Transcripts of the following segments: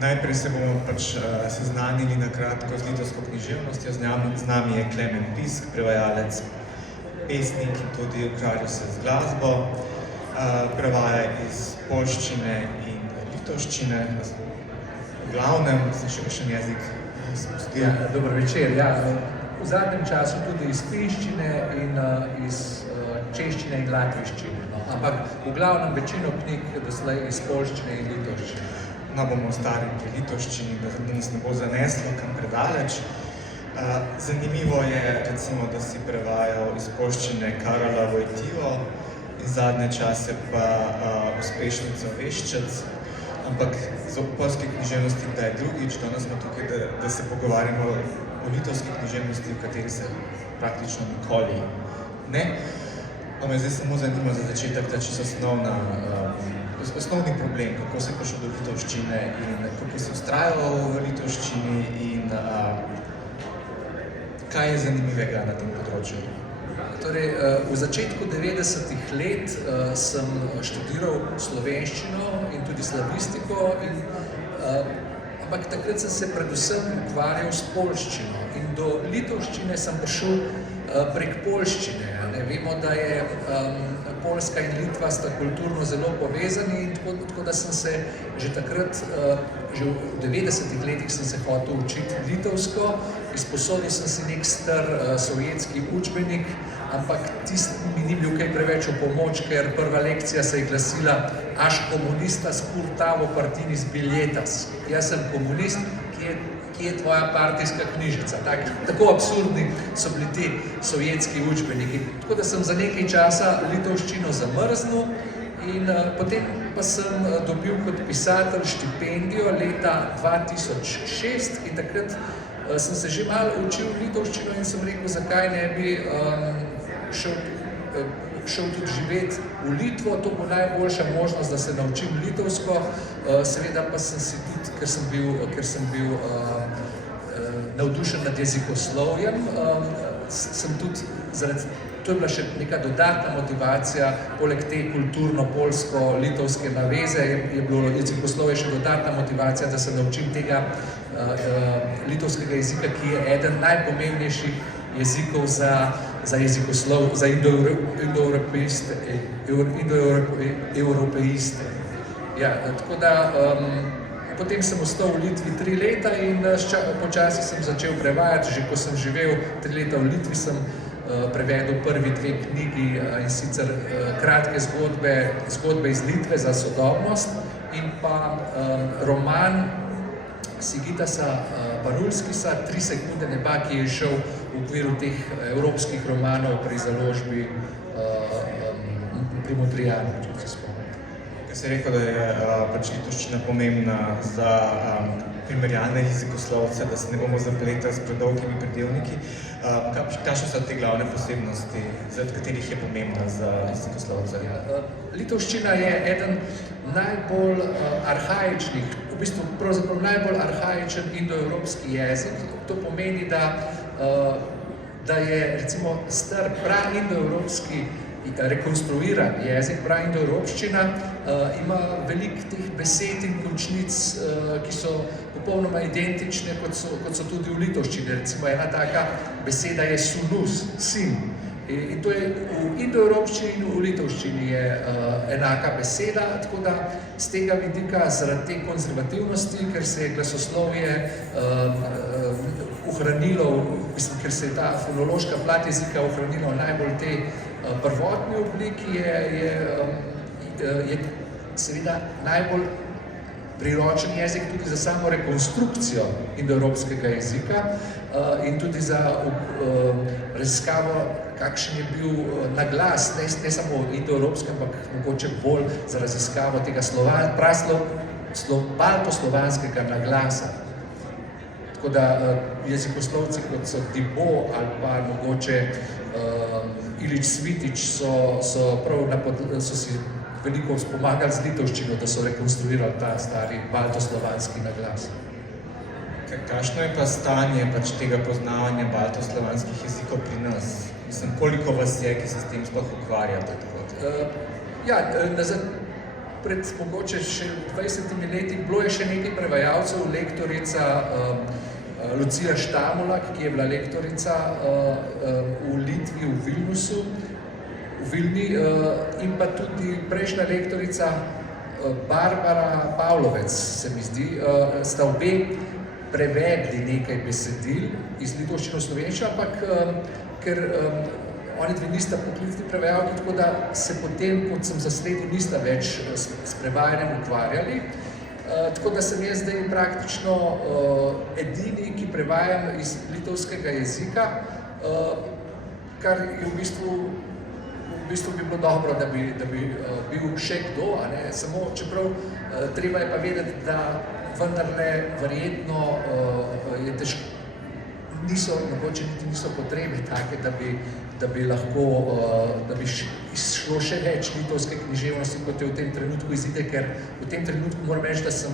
Najprej se bomo seznanili na kratko z litovsko književnostjo. Z nami je Klemen Pisk, prevajalec, pesnik in tudi ukvarja se z glasbo. Prevaja iz poljščine in litovščine. V glavnem, sem še kakšen jezik spustil. Dober večer, ja. V zadnjem času tudi iz finščine in iz češčine in latviščine. No. Ampak v glavnem večino knjig doslej iz poljščine in litovščine. No, bomo ostali pri litovščini, da nas ne bo zaneslo kam predaleč. Zanimivo je, recimo, da si prevajal iz poljščine Karola Vojtijo in zadnje čase pa uspešnico Veščec. Ampak z poljske književnosti kdaj drugič, danes smo tukaj, da se pogovarjamo o litovski književnosti, v kateri se praktično nikoli ne. Pa me zdaj samo zanima za začetek, da čisto osnovni problem, kako si prišel do litovščine in kako si vztrajal v litovščini in kaj je zanimivega na tem področju? Torej, v začetku 90-ih let sem študiral slovenščino in tudi slavistiko, ampak takrat sem se predvsem ukvarjal s poljščino in do litovščine sem prišel prek poljščine. Vemo, da je Poljska in Litva sta kulturno zelo povezani in tako da sem se že takrat, že v 90-ih letih sem se hotel učiti litovsko, izposodil sem si nek star sovjetski učbenik, ampak tisti mi ni bil kaj preveč v pomoč, ker prva lekcija se je glasila Aš komunistas kur tavo partinis biljetas. Jaz sem komunist, kje je tvoja partijska knjižica. Tako absurdni so bili ti sovjetski učbeniki. Tako da sem za nekaj časa litovščino zamrznil in potem pa sem dobil kot pisatelj štipendijo leta 2006 in takrat sem se že malo učil litovščino in sem rekel, zakaj ne bi šel tudi živeti v Litvo, to bo najboljša možnost, da se naučim litovsko. Seveda pa sem si tudi, ker sem bil navdušen nad jezikoslovjem, sem tudi to je bila še neka dodatna motivacija, poleg te kulturno-poljsko-litovske naveze je bilo jezikoslovje še dodatna motivacija, da se naučim tega litovskega jezika, ki je eden najpomembnejših jezikov za jezikoslov, za indoevropeiste. Ja, tako da potem sem ostal v Litvi 3 leta in počasi sem začel prevajati. Že ko sem živel 3 leta v Litvi, sem prevedel prvi 2 knjigi in sicer kratke zgodbe iz Litve za sodobnost in pa roman Sigitasa Parulskisa 3 sekunde neba, ki je šel v okviru teh evropskih romanov pri založbi pri Modrijanu, če se spomnim. Kaj si rekel, da je litovščina pomembna za primerjalne jezikoslovce, da se ne bomo zapletali s predolgimi pridevniki. Kakšne so te glavne posebnosti, zaradi katerih je pomembna za jezikoslovce? Litovščina je eden najbolj arhaičnih, v bistvu pravzaprav najbolj arhaičen indoevropski jezik. To pomeni, da je recimo star praindoevropski rekonstruiran jezik, praindoevropščina, ima veliko teh besed in končnic, ki so popolnoma identične, kot so tudi v litovščini. Recimo ena taka beseda je sunus, sin. In to je v indoevropščini in v litovščini je enaka beseda, tako da z tega vidika, zaradi te konzervativnosti, ker se je glasoslovje ohranilo, ker se je ta fonološka plat jezika ohranila v najbolj tej prvotni obliki, je seveda najbolj priročen jezik tudi za samo rekonstrukcijo indoevropskega jezika in tudi za raziskavo, kakšen je bil naglas, ne samo indoevropski, ampak mogoče bolj za raziskavo tega baltoslovanskega naglasa. Tako da jezikoslovci, kot so Dibo ali pa mogoče Ilič Svitič, so si veliko pomagali z litovščino, da so rekonstruirali ta stari baltoslovanski naglas. Kakšno je pa stanje tega poznavanja baltoslovanskih jezikov pri nas? Mislim, koliko vas je, ki se s tem sploh ukvarjate? Ja, pred mogoče še 20 leti bilo je še nekaj prevajalcev, lektorica Lucija Štamulak, ki je bila lektorica v Litvi, v Vilnusu, v Vilni, in pa tudi prejšnja lektorica Barbara Pavlovec, se mi zdi, sta obe prevedli nekaj besedil iz litovščine v slovenščino, ampak ker oni dve nista poklicni prevajalki, tako da se potem, kot sem zasledil, nista več s prevajanjem ukvarjali. Tako da sem jaz zdaj praktično edini, ki prevajam iz litovskega jezika, kar je v bistvu bi bilo dobro, da bi bil še kdo, a ne? Samo čeprav treba je pa vedeti, da vendarle verjetno je težko, mogoče niti niso potrebe take, da bi lahko, da bi izšlo še več litovske književnosti, kot je v tem trenutku izide, ker v tem trenutku moram reči, da sem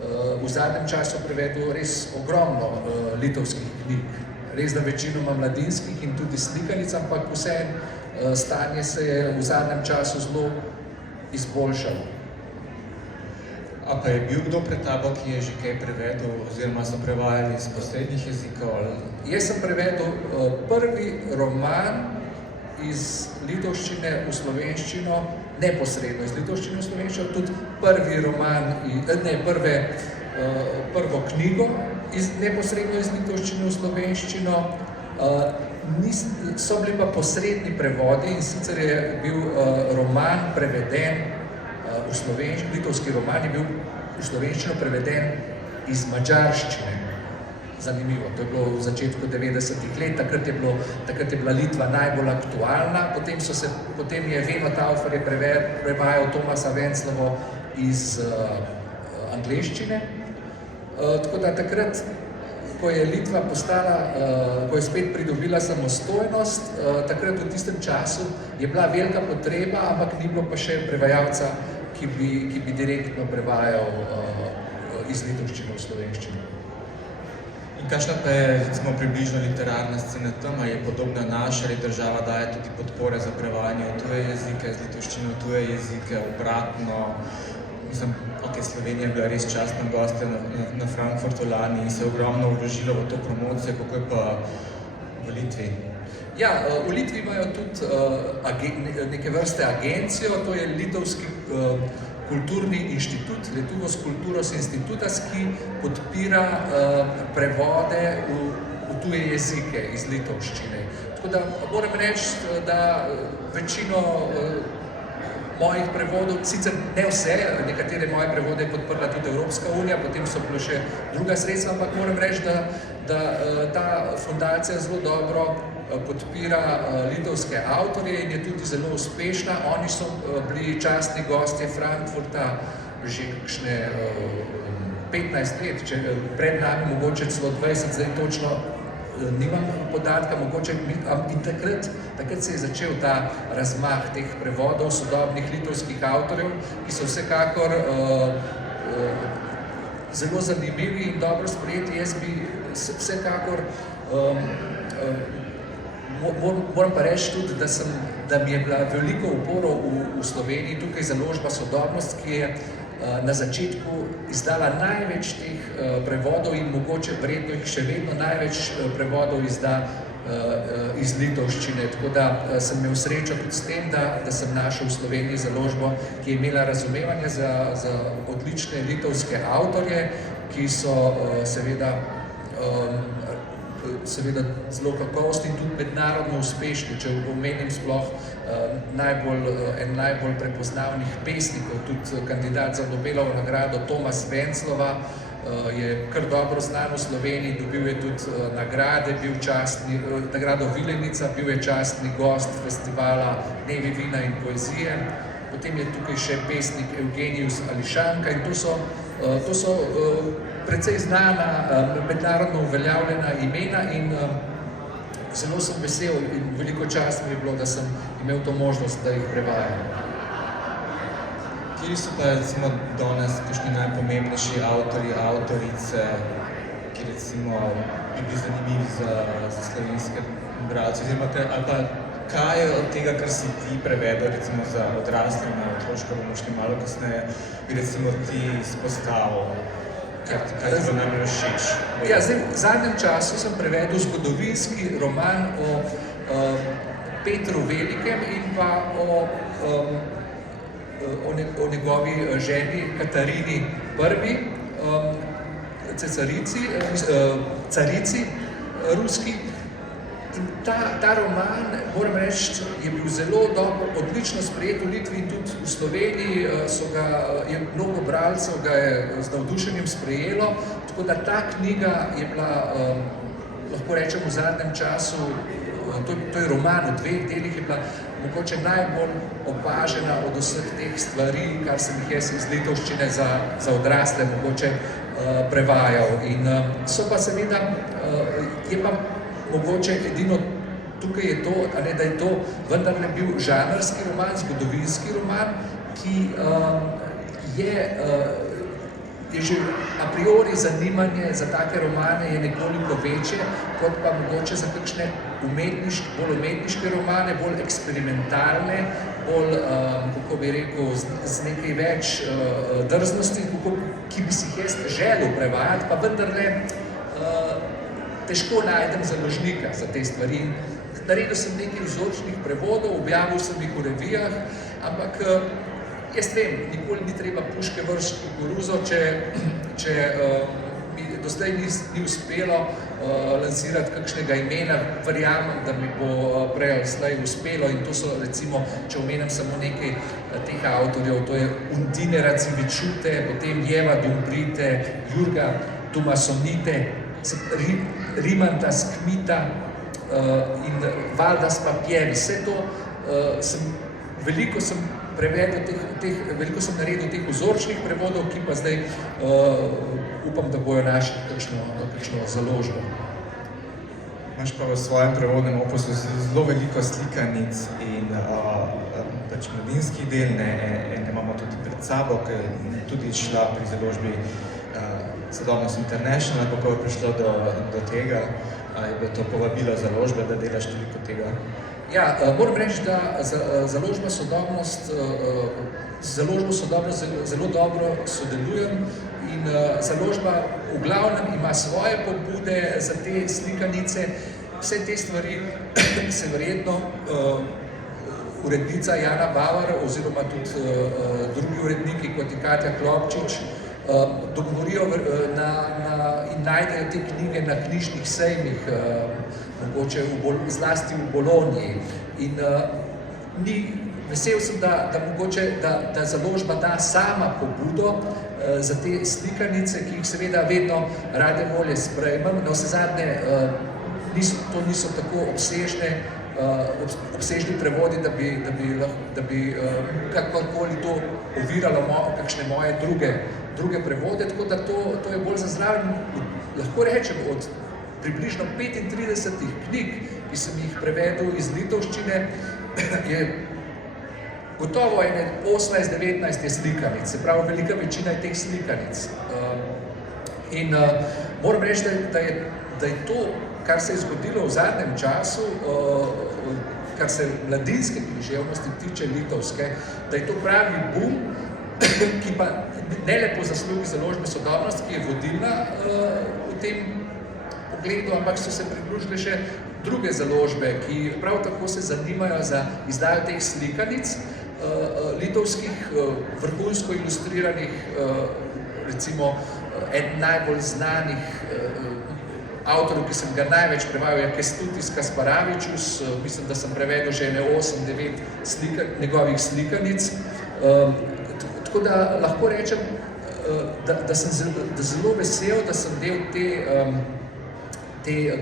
v zadnjem času prevedel res ogromno litovskih knjig. Res da večinoma mladinskih in tudi slikanic, ampak vseeno stanje se je v zadnjem času zelo izboljšalo. A pa je bil kdo pred tabo, ki je že kaj prevedel, oziroma so prevajali iz poslednjih jezikov? Jaz sem prevedel prvi roman iz litovščine v slovenščino, neposredno iz litovščine v slovenščino, tudi prvi roman, prvo knjigo neposredno iz litovščine v slovenščino. So bili pa posredni prevodi, in sicer je bil roman preveden v slovenščino, litovski roman je bil v slovenščino preveden iz madžarščine. Zanimivo, to je bilo v začetku 90-ih let, takrat je bila Litva najbolj aktualna, potem je Veno Taufer je prevajal Tomasa Venclovo iz angleščine. Tako da takrat, ko je Litva ko je spet pridobila samostojnost, takrat v tistem času je bila velika potreba, ampak ni bilo pa še prevajalca, ki bi direktno prevajal iz litovščine v slovenščino. In kakšna pa je, recimo, približno literarna scena tam, je podobna naša, ali država daje tudi podpore za prevajanje v tuje jezike, iz litovščine v tuje jezike, obratno? Mislim, Slovenija je bila res častna gostja na Frankfurtu lani in se je ogromno vložilo v to promocijo, kako je pa v Litvi? Ja, v Litvi imajo tudi neke vrste agencijo, to je Litovski kulturni inštitut, Lietuvos kultūros institutas, ki podpira prevode v tuje jezike iz litovščine. Tako da moram reči, da večino mojih prevodov, sicer ne vse, nekatere moje prevode je podprla tudi Evropska unija, potem so bila še druga sredstva, ampak moram reči, da ta fundacija zelo dobro podpira litovske avtorje in je tudi zelo uspešna. Oni so bili častni gostje Frankfurta že kakšne 15 let, pred nami mogoče celo 20, zdaj točno nimam podatka, mogoče, in takrat se je začel ta razmah teh prevodov sodobnih litovskih avtorjev, ki so vsekakor zelo zanimivi in dobro sprejeti. Jaz bi vsekakor, moram pa reči tudi, da mi je bila veliko uporo v Sloveniji, tukaj založba Sodobnost, ki je na začetku izdala največ teh prevodov in mogoče verjetno jih še vedno največ prevodov izda iz litovščine. Tako da sem imel srečo tudi s tem, da sem našel v Sloveniji založbo, ki je imela razumevanje za odlične litovske avtorje, ki so seveda zelo kakovostni in tudi mednarodno uspešni. Če omenim sploh en najbolj prepoznavnih pesnikov, tudi kandidat za Nobelovo nagrado Tomas Venclova je kar dobro znan v Sloveniji, dobil je tudi nagrade, nagrado Vilenica, bil je častni gost festivala Dnevi vina in poezije. Potem je tukaj še pesnik Evgenijus Ališanka in to so precej znana, mednarodno uveljavljena imena in zelo sem vesel in veliko čast mi je bilo, da sem imel to možnost, da jih prevajam. Kje so pa recimo danes kakšni najpomembnejši avtorji, avtorice, ki recimo bi bili zanimivi za slovenske bralce, oziroma ali pa kaj od tega, kar si ti prevedel, recimo za odrasle na otroško, bomo šli malo kasneje, bi recimo ti izpostavil, kaj ti bilo najbolj všeč? Ja, zdaj, v zadnjem času sem prevedel zgodovinski roman o Petru Velikem in pa o njegovi ženi Katarini I, carici ruski. Ta roman, moram reči, je bil zelo odlično sprejet v Litvi in tudi v Sloveniji je mnogo bralcev ga je z navdušenjem sprejelo, tako da ta knjiga je bila, lahko rečem, v zadnjem času, to je roman v 2 delih, je bila mogoče najbolj opažena od vseh teh stvari, kar sem jih jaz iz litovščine za odrasle mogoče prevajal. In so pa seveda, je pa mogoče edino tukaj je to, da je to vendarle bil žanrski roman, zgodovinski roman, ki je že a priori zanimanje za take romane je nekoliko večje, kot pa mogoče za kakšne bolj umetniške romane, bolj eksperimentalne, bolj, kako bi rekel, z nekaj več drznosti, ki bi si jih jaz želel prevajati, pa vendarle težko najdem založnika za te stvari. Naredil sem nekaj vzorčnih prevodov, objavil sem jih v revijah, ampak jaz vem, nikoli ni treba puške vršiti v koruzo, če mi doslej ni uspelo lansirati kakšnega imena, verjamem, da mi bo prej ali slej uspelo in to so recimo, če omenim samo nekaj teh avtorjev, to je Undine Racivičute, potem Jeva Dumbrite, Jurga Tumasonite, Rimantas Kmita in Valdas Papievi. Vse to veliko sem naredil teh vzorčnih prevodov, ki pa zdaj upam, da bojo našli kakšno založbo. Imaš pa v svojem prevodnem opusu zelo veliko slikanic in mladinski del, ene imamo tudi pred sabo, ki je tudi šla pri založbi Sodobnost International, kako je prišlo do tega, je bilo to povabilo založbe, da delaš toliko tega? Ja, moram reči, da založba Sodobnost zelo dobro sodelujem in založba v glavnem ima svoje pobude za te slikanice. Vse te stvari se verjetno urednica Jana Bavar oziroma tudi drugi uredniki, kot je Katja Klopčič, dogovorijo in najdejo te knjige na knjižnih sejmih, mogoče zlasti v Bologni. In vesel sem, da založba da sama pobudo za te slikanice, ki jih seveda vedno rade volje sprejmem. Navsezadnje to niso tako obsežni prevodi, da bi kakorkoli to oviralo kakšne moje druge prevode, tako da to je bolj za zraven. Lahko rečem, od približno 35 knjig, ki sem jih prevedel iz litovščine, je gotovo 18-19 je slikanic, se pravi, velika večina je teh slikanic. In moram reči, da je to, kar se je zgodilo v zadnjem času, kar se mladinske književnosti tiče litovske, da je to pravi boom, ki pa ne le po zaslugi založbe Sodobnost, ki je vodilna v tem pogledu, ampak so se pridružile še druge založbe, ki prav tako se zanimajo za izdajo teh slikanic, litovskih, vrhunsko ilustriranih, recimo eden najbolj znanih avtorov, ki sem ga največ prevajal, je Kestutis Kasparavičius, mislim, da sem prevedel že 8-9 njegovih slikanic. Tako da lahko rečem, da sem zelo vesel, da sem del te,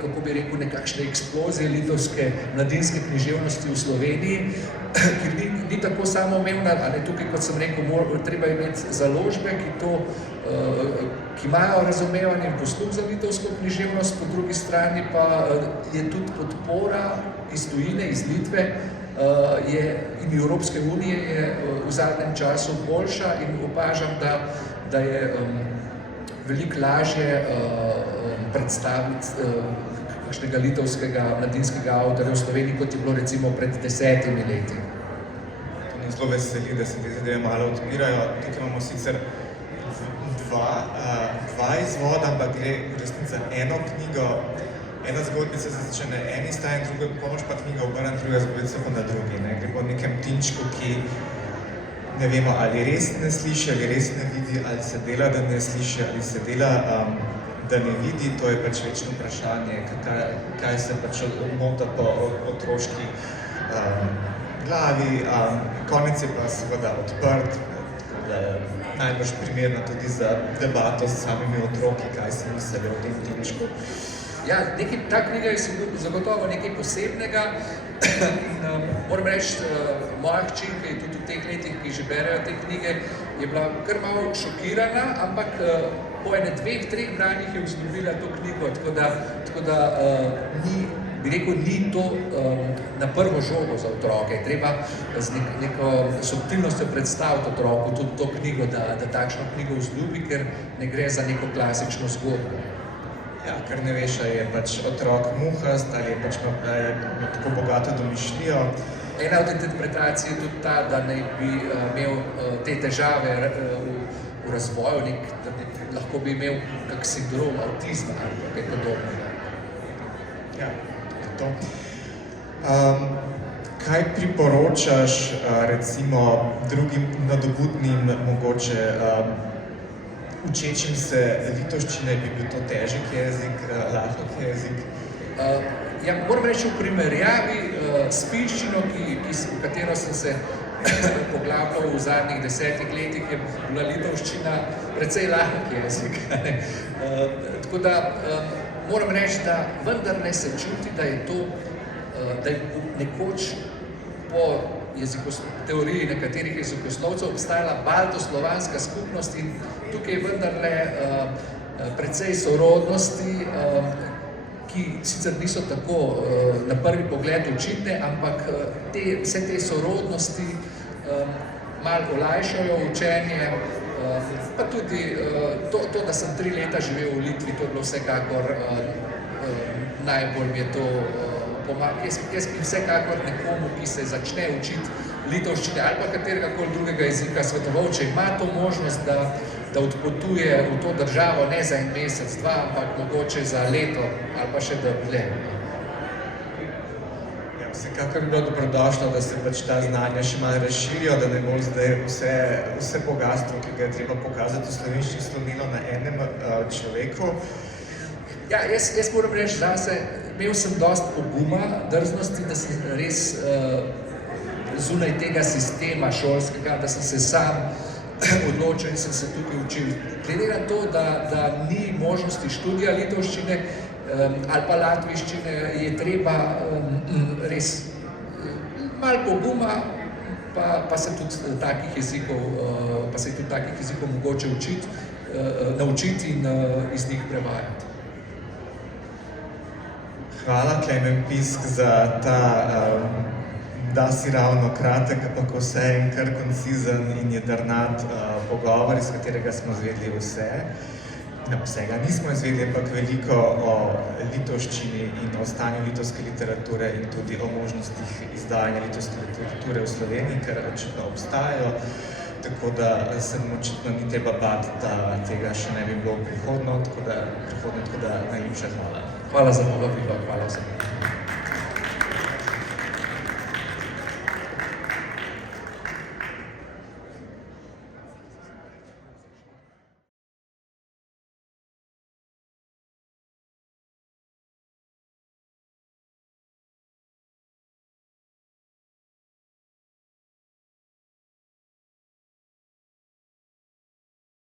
kako bi rekel, nekakšne eksplozije litovske mladinske književnosti v Sloveniji, ki ni tako samoumevna, tukaj, kot sem rekel, treba imeti založbe, ki imajo razumevanje in posluh za litovsko književnost, po drugi strani pa je tudi podpora iz tujine, iz Litve in Evropske unije je v zadnjem času boljša in opažam, da je veliko lažje predstaviti kakšnega litovskega mladinskega avtorja v Sloveniji, kot je bilo recimo pred 10 leti. To me zelo veseli, da se te zadeve malo odpirajo. Tukaj imamo sicer dva izvoda, ampak gre v resnici za eno knjigo. Ena zgodbica se začne na eni strani, druga pomoč pa knjiga obrne, druga zgodbica pa na drugi. Gre po nekem Tinčku, ki ne vemo, ali res ne sliši, ali res ne vidi, ali se dela, da ne sliši, ali se dela, da ne vidi. To je pač večno vprašanje, kaj se pač odmota po otroški glavi. Konec je pa seveda odprt, najbolj primerno tudi za debato s samimi otroki, kaj si mislijo o tem Tinčku. Ja, ta knjiga je zagotovo nekaj posebnega in moram reči, moja hčerka je tudi v teh letih, ki že berejo te knjige, je bila kar malo šokirana, ampak po ene 2-3 branjih je vzljubila to knjigo, tako da bi rekel, ni to na prvo žogo za otroke. Treba z neko subtilnostjo predstaviti otroku tudi to knjigo, da takšno knjigo vzljubi, ker ne gre za neko klasično zgodbo. Ja, ker ne veš, ali je pač otrok muhast, ali je pač ima tako bogato domišljijo. Ena od interpretacij je tudi ta, da naj bi imel te težave v razvoju, da lahko bi imel kak sindrom avtizma ali kaj podobnega. Ja, to. Kaj priporočaš recimo drugim nadobudnim, mogoče učečim se litovščine, bi bil to težek jezik, lahek jezik? Ja, moram reči, v primerjavi s finščino, v katero sem se poglabljal v zadnjih 10 letih, je bila litovščina precej lahek jezik. Tako da moram reči, da vendarle se čuti, da je to, da je nekoč po teoriji nekaterih jezikoslovcev obstajala baltoslovanska skupnost in tukaj je vendarle precej sorodnosti, ki sicer niso tako na prvi pogled očitne, ampak vse te sorodnosti malo olajšajo učenje, pa tudi to, da sem 3 leta živel v Litvi, to je bilo vsekakor najbolj mi je to jaz bi vsekakor nekomu, ki se začne učiti litovščine ali pa katerega koli drugega jezika svetoval, če ima to možnost, da odpotuje v to državo ne za 1 mesec, 2, ampak mogoče za leto ali pa še dlje. Ja, vsekakor bi bilo dobrodošlo, da se pač ta znanja še malo razširijo, da ne bo zdaj vse bogatstvo, ki ga je treba pokazati v slovenščini, slonilo na enem človeku. Ja, jaz moram reči, da imel sem dosti poguma, drznosti, da sem res zunaj tega sistema šolskega, da sem se sam odločil in sem se tukaj učil. Glede na to, da ni možnosti študija litovščine ali pa latviščine, je treba res malo poguma, pa se tudi takih jezikov mogoče naučiti in iz njih prevajati. Hvala, Klemen Pisk, za ta, da si ravno kratek, ampak vseeno kar koncizen in jedrnat pogovor, iz katerega smo izvedeli vse. Vsega nismo izvedeli, ampak veliko o litovščini in o stanju litovske literature in tudi o možnostih izdajanja litovske literature v Sloveniji, ker očitno obstajajo. Tako da se očitno ni treba bati, da tega še ne bi bilo v prihodnje, tako da najlepša hvala. Hvala za povabilo, hvala vsem.